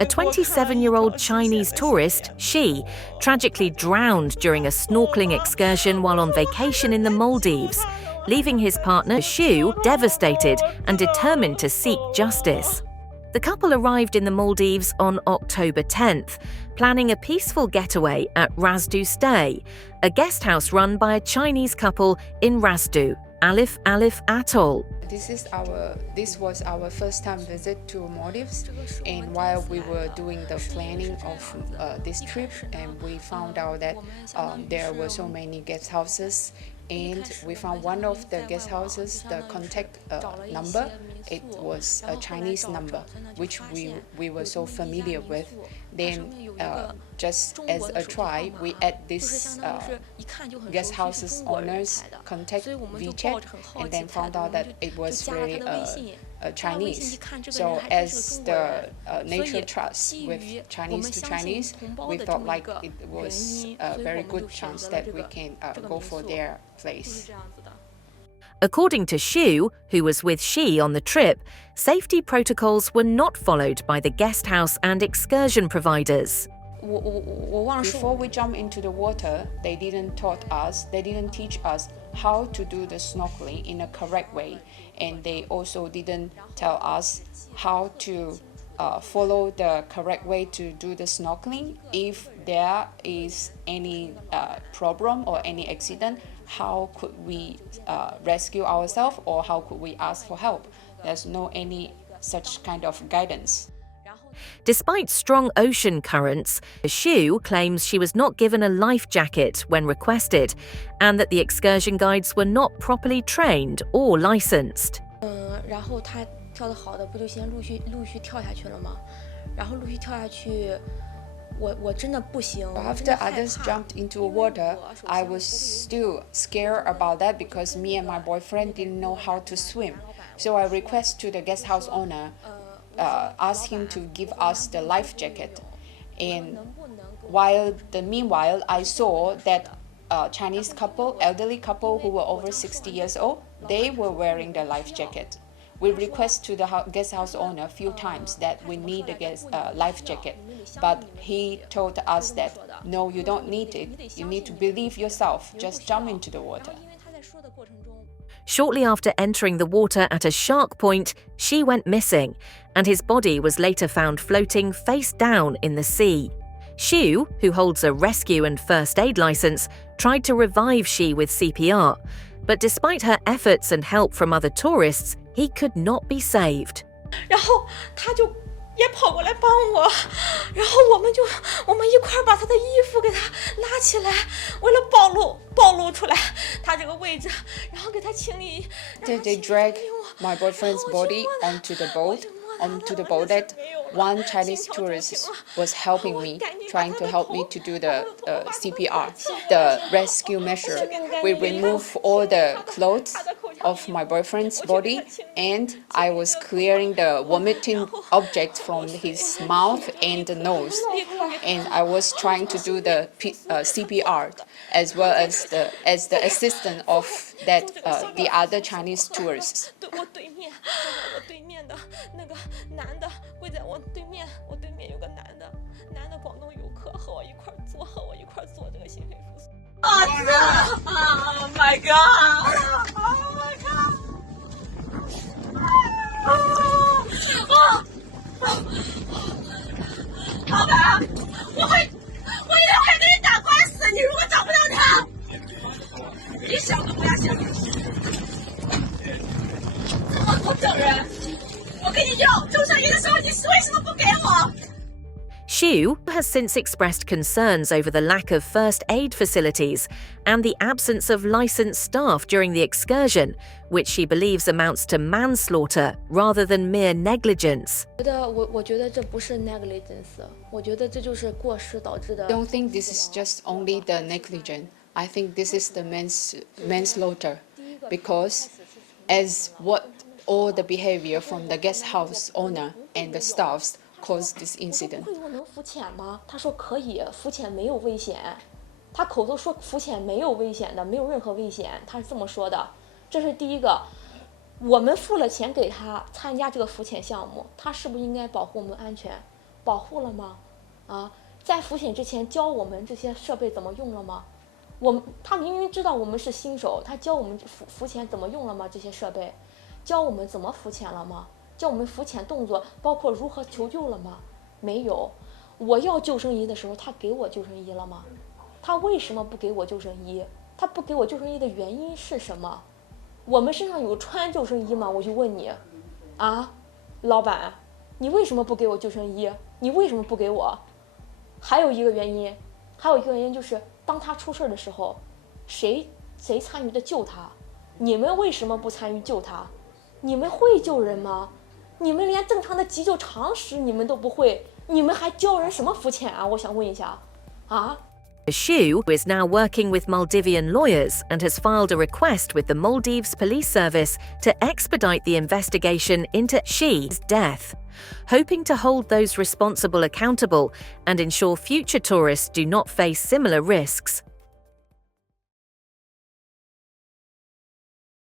A 27-year-old Chinese tourist, Xi, tragically drowned during a snorkeling excursion while on vacation in the Maldives, leaving his partner Xu devastated and determined to seek justice. The couple arrived in the Maldives on October 10th, planning a peaceful getaway at Razdu Stay, a guest house run by a Chinese couple in Razdu, Alif Atoll. This was our first time visit to Maldives, and while we were doing the planning of this trip, and we found out that there were so many guest houses, and we found one of the guest houses, the contact number, it was a Chinese number, which we were so familiar with. Then just as a try, we add this guest house's owner's contact WeChat, and then found out that it was really Chinese. So as the nature trust with Chinese to Chinese, we thought like it was a very good chance that we can go for their place. According to Xu, who was with Xi on the trip, safety protocols were not followed by the guest house and excursion providers. Before we jump into the water, they didn't teach us how to do the snorkeling in a correct way, and they also didn't tell us how to follow the correct way to do the snorkeling. If there is any problem or any accident, how could we rescue ourselves, or how could we ask for help? There's no any such kind of guidance. Despite strong ocean currents, Xu claims she was not given a life jacket when requested, and that the excursion guides were not properly trained or licensed. 然后他跳得好的不就先陆续跳下去了吗？然后陆续跳下去。 After others jumped into water, I was still scared about that because me and my boyfriend didn't know how to swim. So I requested to the guest house owner, asked him to give us the life jacket. And meanwhile, I saw that Chinese couple, elderly couple who were over 60 years old, they were wearing the life jacket. We request to the guest house owner a few times that we need a life jacket, but he told us that no, you don't need it. You need to believe yourself. Just jump into the water. Shortly after entering the water at a shark point, Xi went missing, and his body was later found floating face down in the sea. Xu, who holds a rescue and first aid license, tried to revive Xi with CPR, but despite her efforts and help from other tourists, he could not be saved. 然后他就也跑过来帮我，然后我们一块把他的衣服给他拉起来，为了暴露出来他这个位置，然后给他清理。They drag my boyfriend's body onto the boat that one Chinese tourist was helping me, trying to help me to do the CPR, the rescue measure. We remove all the clothes of my boyfriend's body, and I was clearing the vomiting object from his mouth and the nose, and I was trying to do the CPR as well as the assistant of that the other Chinese tourists. 我对面的那个男的跪在我对面，我对面有个男的广东游客和我一块做这个心肺复苏。Oh my god! Oh my god! 好吧，我一定会给你打官司。你如果找不到他，你想都不要想。这么多证人，我给你用，中上瘾的时候你为什么不给我？ Xu has since expressed concerns over the lack of first aid facilities and the absence of licensed staff during the excursion, which she believes amounts to manslaughter rather than mere negligence. 我觉得这不是 negligence， 我觉得这就是过失导致的。 I don't think this is just only the negligence. I think this is the manslaughter, because as what all the behavior from the guest house owner and the staffs caused this incident. 我能浮潜吗？他说可以，浮潜没有危险。他口头说浮潜没有危险的，没有任何危险，他是这么说的。这是第一个。我们付了钱给他参加这个浮潜项目，他是不是应该保护我们安全？保护了吗？啊，在浮潜之前教我们这些设备怎么用了吗？他明明知道我们是新手，他教我们浮潜怎么用了吗？这些设备，教我们怎么浮潜了吗？教我们浮潜动作，包括如何求救了吗？没有。我要救生衣的时候，他给我救生衣了吗？他为什么不给我救生衣？他不给我救生衣的原因是什么？我们身上有穿救生衣吗？我就问你，啊，老板，你为什么不给我救生衣？你为什么不给我？还有一个原因就是，当他出事的时候，谁参与的救他？你们为什么不参与救他？你们会救人吗？你们连正常的急救常识你们都不会，你们还教人什么浮潜啊？我想问一下，啊Xu is now working with Maldivian lawyers and has filed a request with the Maldives Police Service to expedite the investigation into Xi's death, hoping to hold those responsible accountable and ensure future tourists do not face similar risks.